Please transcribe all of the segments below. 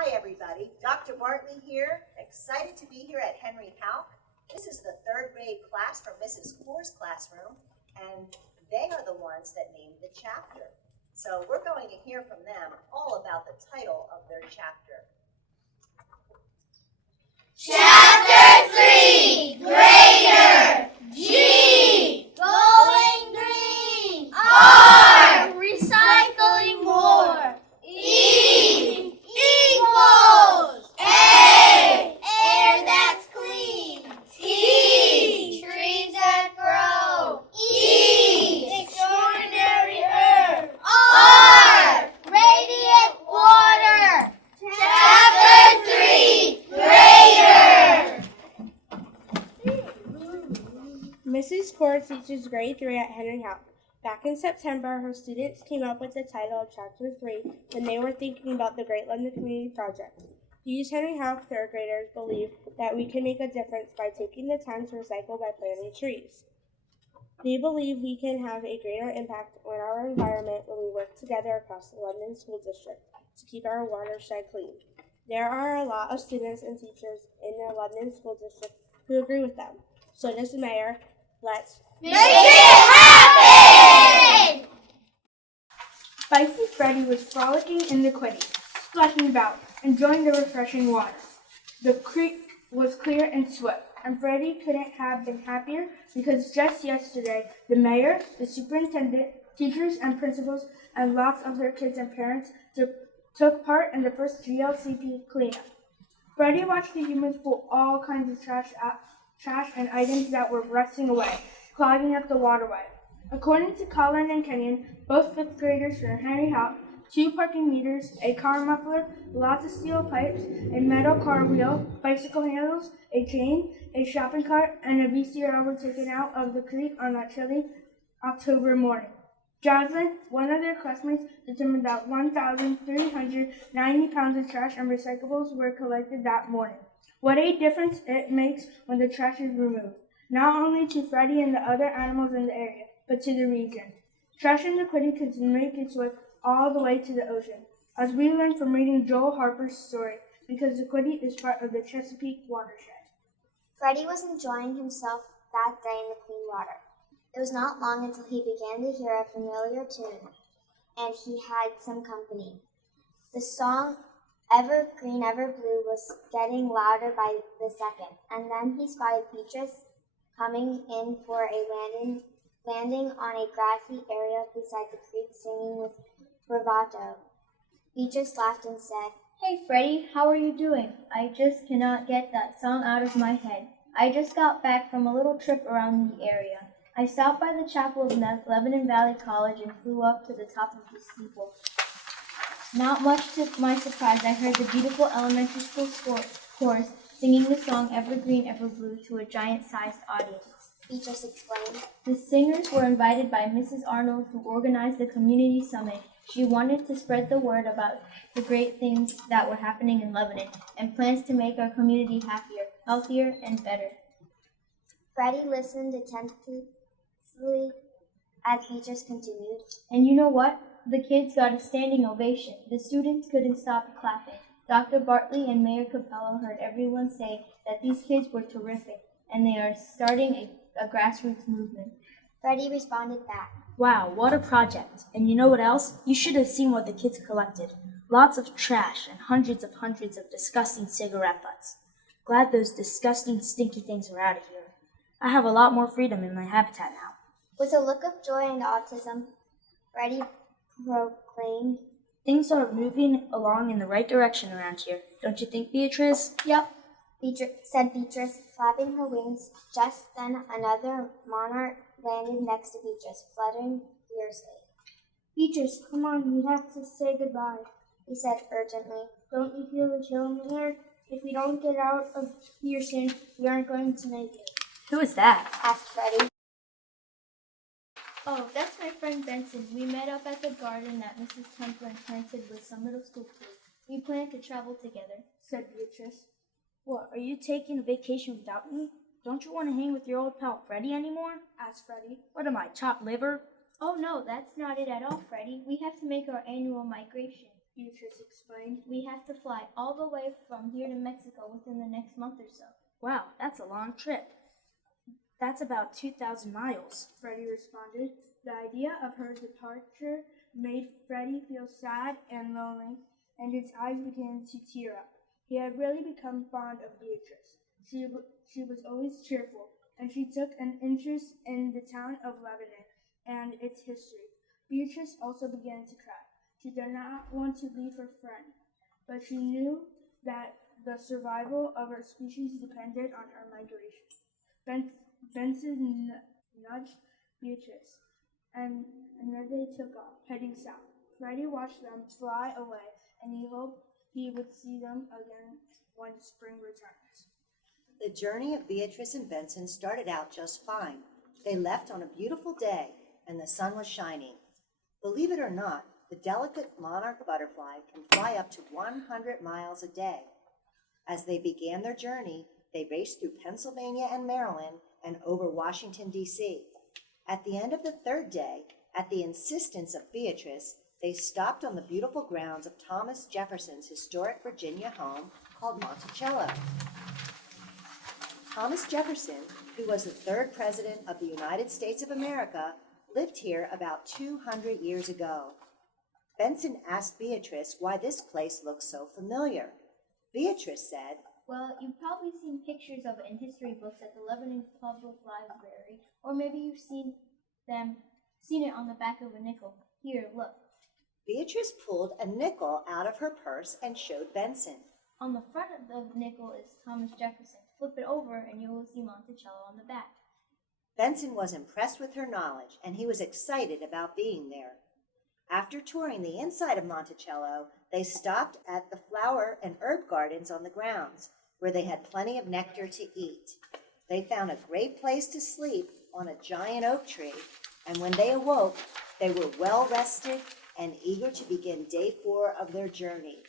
Hi everybody, Dr. Bartley here, excited to be here at Henry Houck. This is the third grade class from Mrs. Core's classroom, and they are the ones that named the chapter. So we're going to hear from them all about the title of their chapter. Chapter 3, Greater. G, going green. R, recycling more. E, equals. A, air that's clean. T, trees that grow. E, extraordinary earth. R, radiant water. Chapter 3, Greater. Mrs. Core teaches grade 3 at Henry Houck. Back in September, her students came up with the title of Chapter 3 when they were thinking about the Great London Community Project. These Henry Houck third graders believe that we can make a difference by taking the time to recycle by planting trees. They believe we can have a greater impact on our environment when we work together across the London School District to keep our watershed clean. There are a lot of students and teachers in the London School District who agree with them. So does the mayor. Let's make it happen! Spicy Freddy was frolicking in the quiddy, splashing about, enjoying the refreshing water. The creek was clear and swift, and Freddy couldn't have been happier because just yesterday, the mayor, the superintendent, teachers and principals, and lots of their kids and parents took part in the first GLCP cleanup. Freddy watched the humans pull all kinds of trash and items that were rusting away, clogging up the waterway. According to Colin and Kenyon, both fifth graders from Henry Houck, 2 parking meters, a car muffler, lots of steel pipes, a metal car wheel, bicycle handles, a chain, a shopping cart, and a VCR were taken out of the creek on that chilly October morning. Jocelyn, one of their classmates, determined that 1,390 pounds of trash and recyclables were collected that morning. What a difference it makes when the trash is removed, not only to Freddy and the other animals in the area, but to the region. Trash in the quiddy could make its way all the way to the ocean, as we learned from reading Joel Harper's story, because the quiddy is part of the Chesapeake watershed. Freddy was enjoying himself that day in the clean water. It was not long until he began to hear a familiar tune, and he had some company. The song Ever Green, Ever Blue was getting louder by the second, and then he spotted Beatrice coming in for a landing on a grassy area beside the creek, singing with bravado. Beatrice laughed and said, "Hey Freddy, how are you doing? I just cannot get that song out of my head. I just got back from a little trip around the area. I stopped by the chapel of Lebanon Valley College and flew up to the top of the steeple. Not much to my surprise, I heard the beautiful elementary school chorus singing the song Ever Green, Ever Blue to a giant-sized audience. Beatrice explained. The singers were invited by Mrs. Arnold, who organized the community summit. She wanted to spread the word about the great things that were happening in Lebanon and plans to make our community happier, healthier, and better." Freddy listened attentively as Beatrice continued. And you know what? The kids got a standing ovation. The students couldn't stop clapping. Dr. Bartley and Mayor Capello heard everyone say that these kids were terrific, and they are starting a grassroots movement. Freddy responded back. Wow, what a project. And you know what else? You should have seen what the kids collected. Lots of trash and hundreds of disgusting cigarette butts. Glad those disgusting, stinky things are out of here. I have a lot more freedom in my habitat now. With a look of joy and autism, Freddy proclaimed, Things are moving along in the right direction around here. Don't you think, Beatrice? "Yep," said Beatrice, flapping her wings. Just then another monarch landed next to Beatrice, fluttering fiercely. Beatrice, come on, we have to say goodbye, He said urgently. Don't you feel the chill in the air? If we don't get out of here soon, we aren't going to make it. Who is that? Asked Freddy. Oh, that's my friend Benson. We met up at the garden that Mrs. Templin planted with some middle school kids. We plan to travel together, said Beatrice. What, are you taking a vacation without me? Don't you want to hang with your old pal Freddy anymore? Asked Freddy. What am I, chopped liver? Oh no, that's not it at all, Freddy. We have to make our annual migration. Beatrice explained. We have to fly all the way from here to Mexico within the next month or so. Wow, that's a long trip. That's about 2,000 miles. Freddie responded. The idea of her departure made Freddie feel sad and lonely, and his eyes began to tear up. He had really become fond of Beatrice. She was always cheerful, and she took an interest in the town of Lebanon and its history. Beatrice also began to cry. She did not want to leave her friend, but she knew that the survival of her species depended on her migration. Benson nudged Beatrice, and they took off, heading south. Freddie watched them fly away, and he hoped he would see them again when spring returns. The journey of Beatrice and Benson started out just fine. They left on a beautiful day, and the sun was shining. Believe it or not, the delicate monarch butterfly can fly up to 100 miles a day. As they began their journey, they raced through Pennsylvania and Maryland and over Washington, D.C. At the end of the third day, at the insistence of Beatrice, they stopped on the beautiful grounds of Thomas Jefferson's historic Virginia home called Monticello. Thomas Jefferson, who was the third president of the United States of America, lived here about 200 years ago. Benson asked Beatrice why this place looked so familiar. Beatrice said, Well, you've probably seen pictures of it in history books at the Lebanon Public Library, or maybe you've seen it on the back of a nickel. Here, look. Beatrice pulled a nickel out of her purse and showed Benson. On the front of the nickel is Thomas Jefferson. Flip it over and you will see Monticello on the back. Benson was impressed with her knowledge, and he was excited about being there. After touring the inside of Monticello, they stopped at the flower and herb gardens on the grounds, where they had plenty of nectar to eat. They found a great place to sleep on a giant oak tree, and when they awoke, they were well rested and eager to begin day 4 of their journey.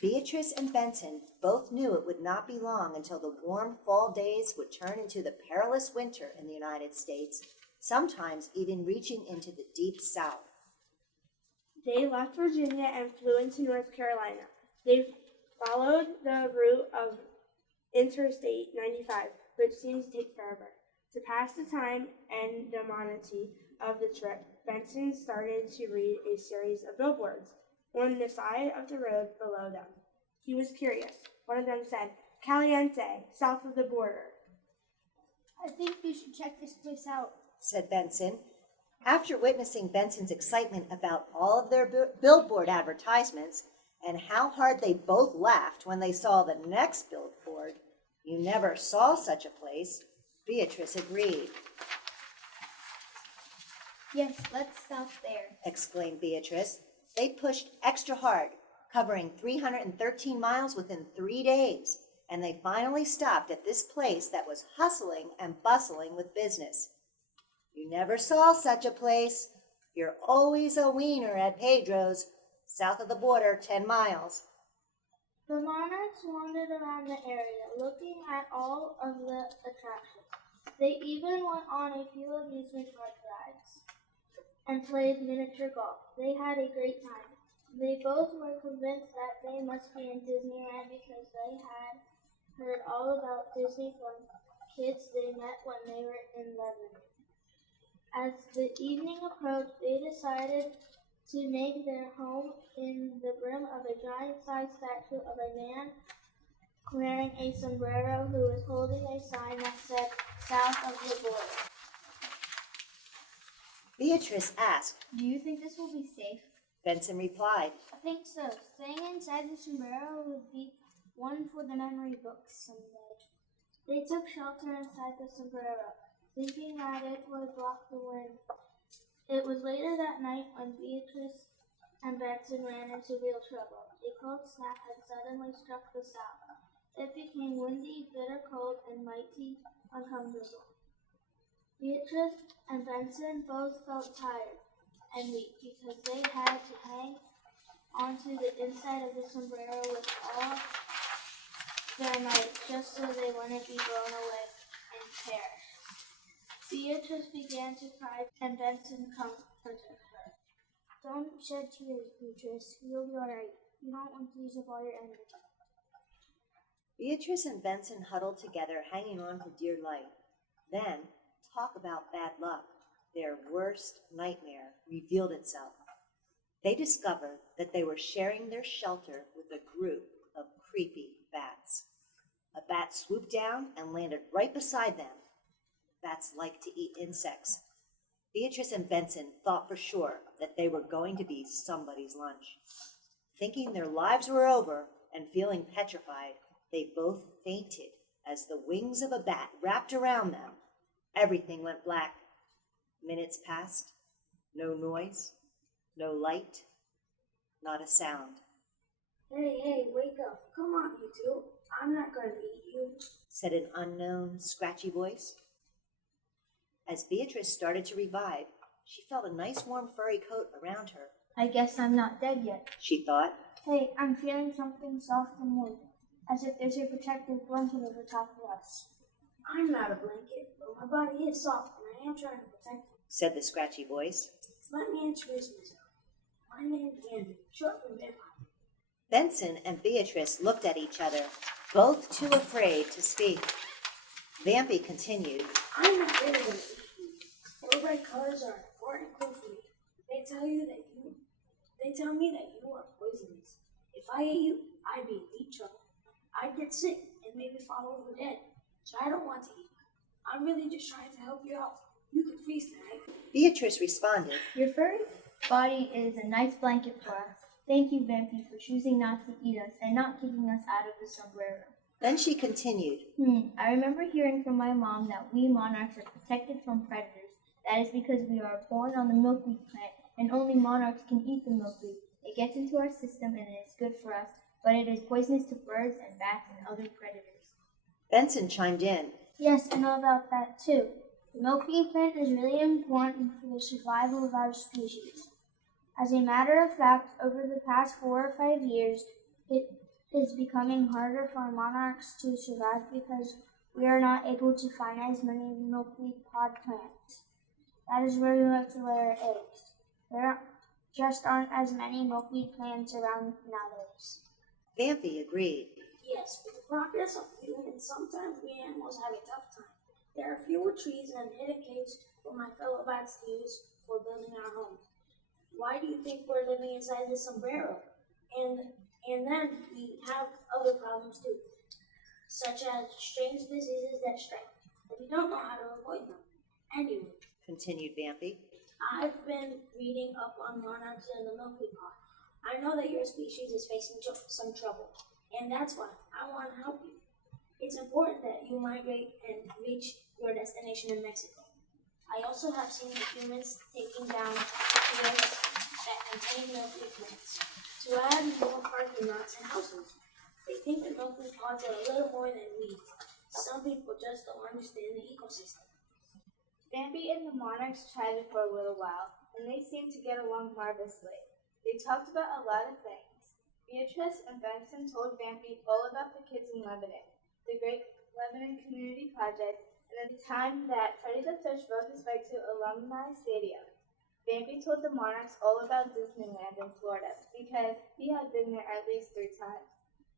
Beatrice and Benson both knew it would not be long until the warm fall days would turn into the perilous winter in the United States, sometimes even reaching into the deep South. They left Virginia and flew into North Carolina. They followed the route of Interstate 95, which seems to take forever. To pass the time and the monotony of the trip, Benson started to read a series of billboards on the side of the road below them. He was curious. One of them said, Caliente, south of the border. I think we should check this place out, said Benson. After witnessing Benson's excitement about all of their billboard advertisements and how hard they both laughed when they saw the next billboard, "You never saw such a place," Beatrice agreed. Yes, let's stop there. Exclaimed Beatrice. They pushed extra hard, covering 313 miles within 3 days, and they finally stopped at this place that was hustling and bustling with business. "You never saw such a place. You're always a wiener at Pedro's, south of the border 10 miles. The monarchs wandered around the area, looking at all of the attractions. They even went on a few amusement park rides and played miniature golf. They had a great time. They both were convinced that they must be in Disneyland because they had heard all about Disney from kids they met when they were in Lebanon. As the evening approached, they decided to make their home in the brim of a giant-sized statue of a man wearing a sombrero who was holding a sign that said, "South of the border." Beatrice asked. Do you think this will be safe? Benson replied. I think so. Staying inside the sombrero would be one for the memory books someday. They took shelter inside the sombrero, thinking that it would block the wind. It was later that night when Beatrice and Benson ran into real trouble. A cold snap had suddenly struck the south. It became windy, bitter cold, and mighty uncomfortable. Beatrice and Benson both felt tired and weak because they had to hang onto the inside of the sombrero with all their might just so they wouldn't be blown away and perish. Beatrice began to cry and Benson comforted her. Don't shed tears, Beatrice. You'll be alright. You don't want to use up all your energy. Beatrice and Benson huddled together, hanging on for dear life. Then, talk about bad luck. Their worst nightmare revealed itself. They discovered that they were sharing their shelter with a group of creepy bats. A bat swooped down and landed right beside them. Bats like to eat insects. Beatrice and Benson thought for sure that they were going to be somebody's lunch. Thinking their lives were over and feeling petrified, they both fainted as the wings of a bat wrapped around them. Everything went black. Minutes passed. No noise, no light, not a sound. Hey, wake up. Come on, you two. I'm not going to eat you, said an unknown, scratchy voice. As Beatrice started to revive, she felt a nice warm furry coat around her. I guess I'm not dead yet. She thought. Hey, I'm feeling something soft and warm, as if there's a protective blanket over top of us. I'm not a blanket, but my body is soft and I am trying to protect it, said the scratchy voice. Let me introduce myself. My name's Andy, short for Vampire. Benson and Beatrice looked at each other, both too afraid to speak. Vampy continued. I'm not really going to eat you. Your red colors are an important clue for me. They tell me that you are poisonous. If I ate you, I'd be in deep trouble. I'd get sick and maybe fall over dead. So I don't want to eat you. I'm really just trying to help you out. You could freeze tonight. Beatrice responded. Your furry body is a nice blanket for us. Thank you, Vampy, for choosing not to eat us and not kicking us out of the sombrero. Then she continued. I remember hearing from my mom that we monarchs are protected from predators. That is because we are born on the milkweed plant, and only monarchs can eat the milkweed. It gets into our system and it is good for us, but it is poisonous to birds and bats and other predators. Benson chimed in. Yes, I know about that too. The milkweed plant is really important for the survival of our species. As a matter of fact, over the past 4 or 5 years, it is becoming harder for monarchs to survive because we are not able to find as many milkweed pod plants. That is where we like to lay our eggs. There just aren't as many milkweed plants around nowadays. Vampy agreed. Yes, with the progress of humans, sometimes we animals have a tough time. There are fewer trees and hidden caves for my fellow bats to use for building our homes. Why do you think we're living inside this sombrero? And then we have other problems too, such as strange diseases that strike, but we don't know how to avoid them. Anyway, continued Vampy, I've been reading up on monarchs and the milkweed pod. I know that your species is facing some trouble, and that's why I want to help you. It's important that you migrate and reach your destination in Mexico. I also have seen the humans taking down fields that contain milkweed plants to add more parking lots and houses. They think that milkweed pods are a little more than weeds. Some people just don't understand the ecosystem. Vampy and the monarchs chatted for a little while, and they seemed to get along marvelously. They talked about a lot of things. Beatrice and Benson told Vampy all about the kids in Lebanon, the Great Lebanon Community Project, and the time that Freddy the Fish rode his bike to Alumni Stadium. Vampy told the monarchs all about Disneyland in Florida because he had been there at least 3 times,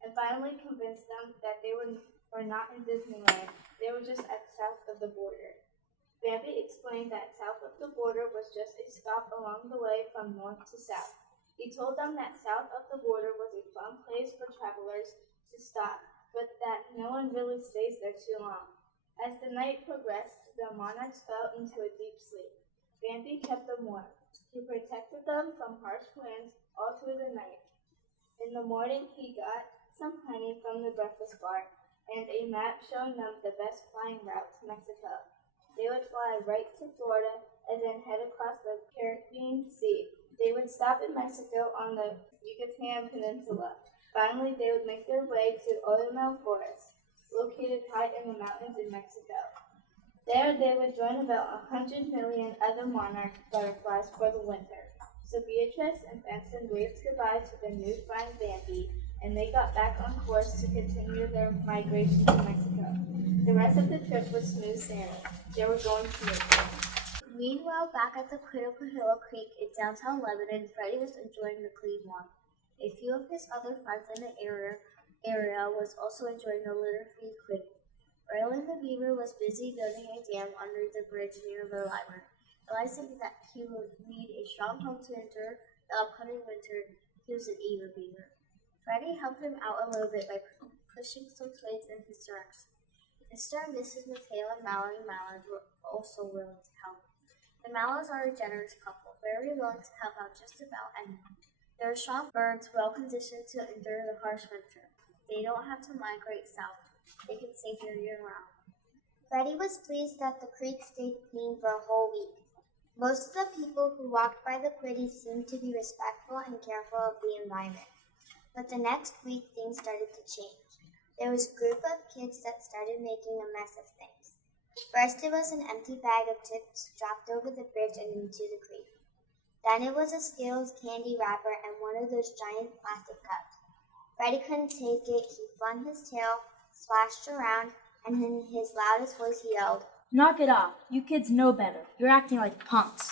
and finally convinced them that they were not in Disneyland, they were just south of the border. Vampy explained that south of the border was just a stop along the way from north to south. He told them that south of the border was a fun place for travelers to stop, but that no one really stays there too long. As the night progressed, the monarchs fell into a deep sleep. Vampy kept them warm. He protected them from harsh winds all through the night. In the morning, he got some honey from the breakfast bar and a map showing them the best flying route to Mexico. They would fly right to Florida and then head across the Caribbean Sea. They would stop in Mexico on the Yucatan Peninsula. Finally, they would make their way to Oyamel Forest, located high in the mountains in Mexico. There, they would join about 100 million other monarch butterflies for the winter. So Beatrice and Benson waved goodbye to the new friend Vampy, and they got back on course to continue their migration to Mexico. The rest of the trip was smooth sailing. They were going smoothly. Meanwhile, back at the Quinnipiac Creek in downtown Lebanon, Freddy was enjoying the clean water. A few of his other friends in the area was also enjoying the litter-free creek. Raylan the Beaver was busy building a dam under the bridge near the library. Realizing that he would need a strong home to endure the upcoming winter, he was an eager beaver. Freddy helped him out a little bit by pushing some twigs in his direction. Mr. and Mrs. Mateo and Mallory Mallard were also willing to help. The Mallards are a generous couple, very willing to help out just about anyone. They are strong birds, well conditioned to endure the harsh winter. They don't have to migrate south. They can stay here year-round. Freddy was pleased that the creek stayed clean for a whole week. Most of the people who walked by the Quiddy seemed to be respectful and careful of the environment. But the next week, things started to change. There was a group of kids that started making a mess of things. First, it was an empty bag of chips dropped over the bridge and into the creek. Then it was a Skittles candy wrapper and one of those giant plastic cups. Freddy couldn't take it. He flung his tail, splashed around, and in his loudest voice he yelled, Knock it off. You kids know better. You're acting like punks.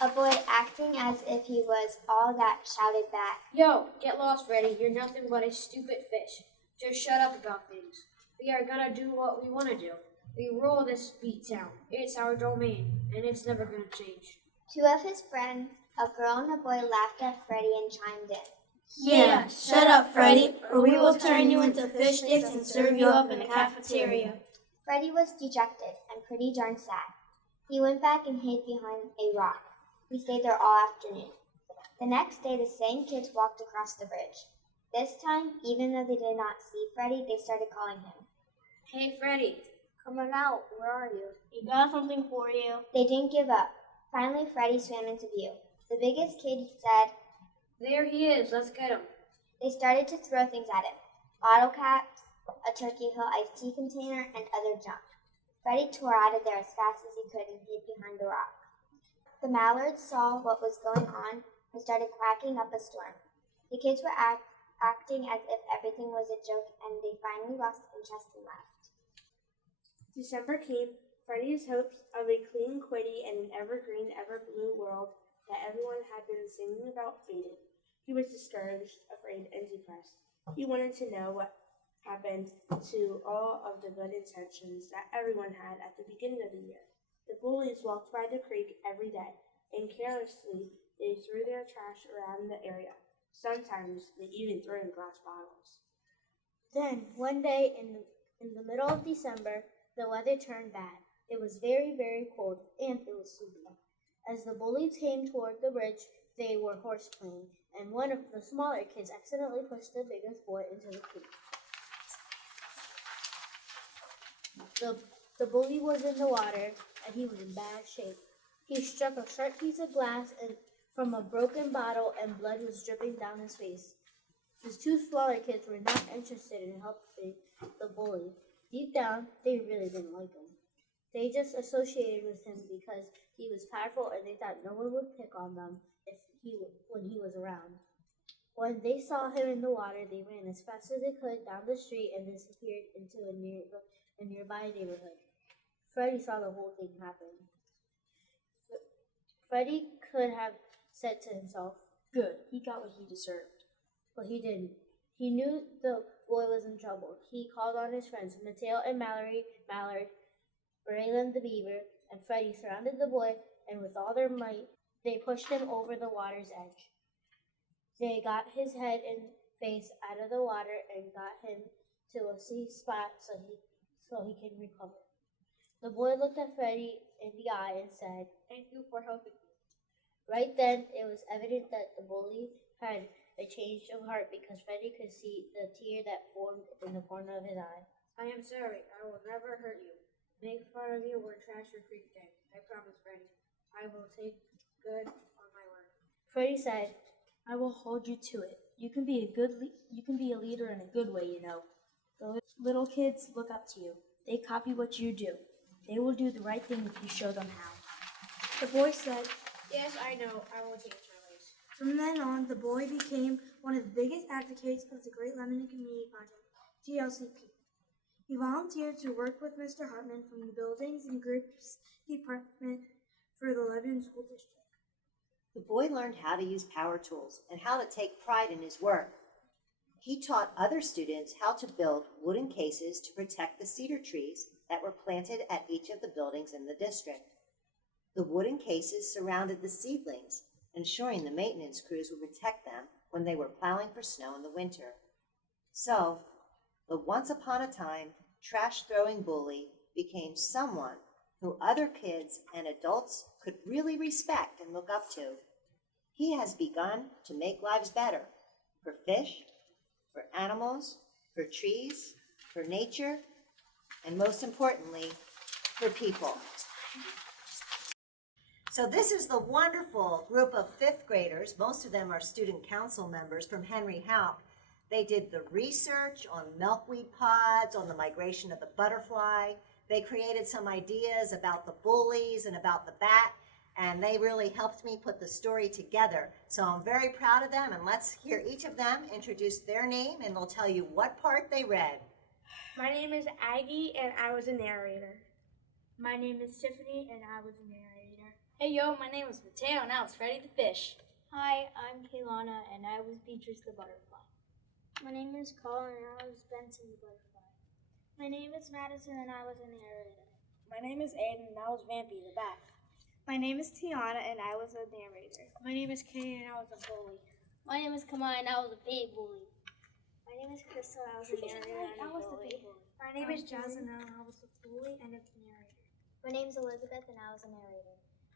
A boy acting as if he was all that shouted back, Yo, get lost, Freddy. You're nothing but a stupid fish. Just shut up about things. We are gonna do what we wanna do. We rule this beat town. It's our domain, and it's never gonna change. Two of his friends, a girl and a boy, laughed at Freddy and chimed in. Yeah, shut up, Freddy, or we will turn you into fish sticks and serve you up in the cafeteria. Freddy was dejected and pretty darn sad. He went back and hid behind a rock. He stayed there all afternoon. The next day, the same kids walked across the bridge. This time, even though they did not see Freddy, they started calling him. Hey, Freddy. Come on out, where are you? We got something for you. They didn't give up. Finally, Freddy swam into view. The biggest kid said, There he is. Let's get him. They started to throw things at him. Bottle caps, a Turkey Hill iced tea container, and other junk. Freddy tore out of there as fast as he could and hid behind the rock. The Mallards saw what was going on and started quacking up a storm. The kids were acting as if everything was a joke, and they finally lost interest and left. December came. Freddy's hopes of a clean Quiddy and an evergreen, ever-blue world that everyone had been singing about faded. He was discouraged, afraid, and depressed. He wanted to know what happened to all of the good intentions that everyone had at the beginning of the year. The bullies walked by the creek every day, and carelessly they threw their trash around the area. Sometimes they even threw in glass bottles. Then, one day in the middle of December, the weather turned bad. It was very, very cold, and it was sleepy. As the bullies came toward the bridge, they were horseplaying, and one of the smaller kids accidentally pushed the biggest boy into the creek. The bully was in the water, and he was in bad shape. He struck a sharp piece of glass from a broken bottle, and blood was dripping down his face. His two smaller kids were not interested in helping the bully. Deep down, they really didn't like him. They just associated with him because he was powerful, and they thought no one would pick on them when he was around. When they saw him in the water, they ran as fast as they could down the street and disappeared into a nearby neighborhood. Freddy saw the whole thing happen. Freddy could have said to himself, Good, he got what he deserved. but he didn't. He knew the boy was in trouble. He called on his friends, Mateo and Mallard, Raylan the Beaver, and Freddy surrounded the boy, and with all their might, they pushed him over the water's edge. They got his head and face out of the water and got him to a safe spot so he can recover. The boy looked at Freddy in the eye and said, Thank you for helping me. Right then, it was evident that the bully had a change of heart because Freddy could see the tear that formed in the corner of his eye. I am sorry. I will never hurt you. Make fun of you or trash your creek tank. I promise, Freddy. I will take good on my word. Freddy said, I will hold you to it. You can be a leader in a good way, you know. The little kids look up to you. They copy what you do. They will do the right thing if you show them how. The boy said. Yes, I know. I will change my ways. From then on, the boy became one of the biggest advocates of the Great Lebanon Community Project, GLCP. He volunteered to work with Mr. Hartman from the Buildings and Groups Department for the Lebanon School District. The boy learned how to use power tools and how to take pride in his work. He taught other students how to build wooden cases to protect the cedar trees that were planted at each of the buildings in the district. The wooden cases surrounded the seedlings, ensuring the maintenance crews would protect them when they were plowing for snow in the winter. So, the once upon a time trash-throwing bully became someone who other kids and adults could really respect and look up to. He has begun to make lives better for fish, for animals, for trees, for nature, and most importantly, for people. So this is the wonderful group of fifth graders. Most of them are student council members from Henry Houck. They did the research on milkweed pods, on the migration of the butterfly. They created some ideas about the bullies and about the bat, and they really helped me put the story together. So I'm very proud of them, and let's hear each of them introduce their name, and they'll tell you what part they read. My name is Aggie, and I was a narrator. My name is Tiffany, and I was a narrator. Hey yo, my name is Mateo, and I was Freddy the Fish. Hi, I'm Kaylana, and I was Beatrice the Butterfly. My name is Colin, and I was Benson the Butterfly. My name is Madison, and I was a narrator. My name is Aiden, and I was Vampy the Bat. My name is Tiana, and I was a narrator. My name is Kay, and I was a bully. My name is Kamai, and I was a big bully. My name is Crystal, and I was a narrator and a bully. My name is Jasmine, and I was a bully and a narrator. My name's Elizabeth, and I was a narrator.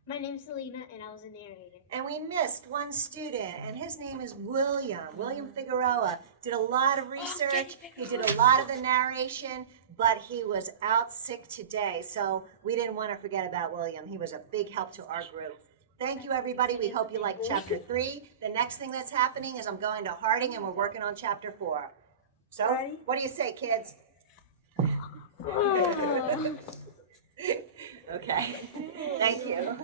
My name's Selena, and I was a narrator. And we missed one student, and his name is William. William Figueroa did a lot of research. He did a lot of the narration, but he was out sick today, so we didn't want to forget about William. He was a big help to our group. Thank you, everybody. We hope you like Chapter 3. The next thing that's happening is I'm going to Harding, and we're working on Chapter 4. So, what do you say, kids? Okay. Thank you.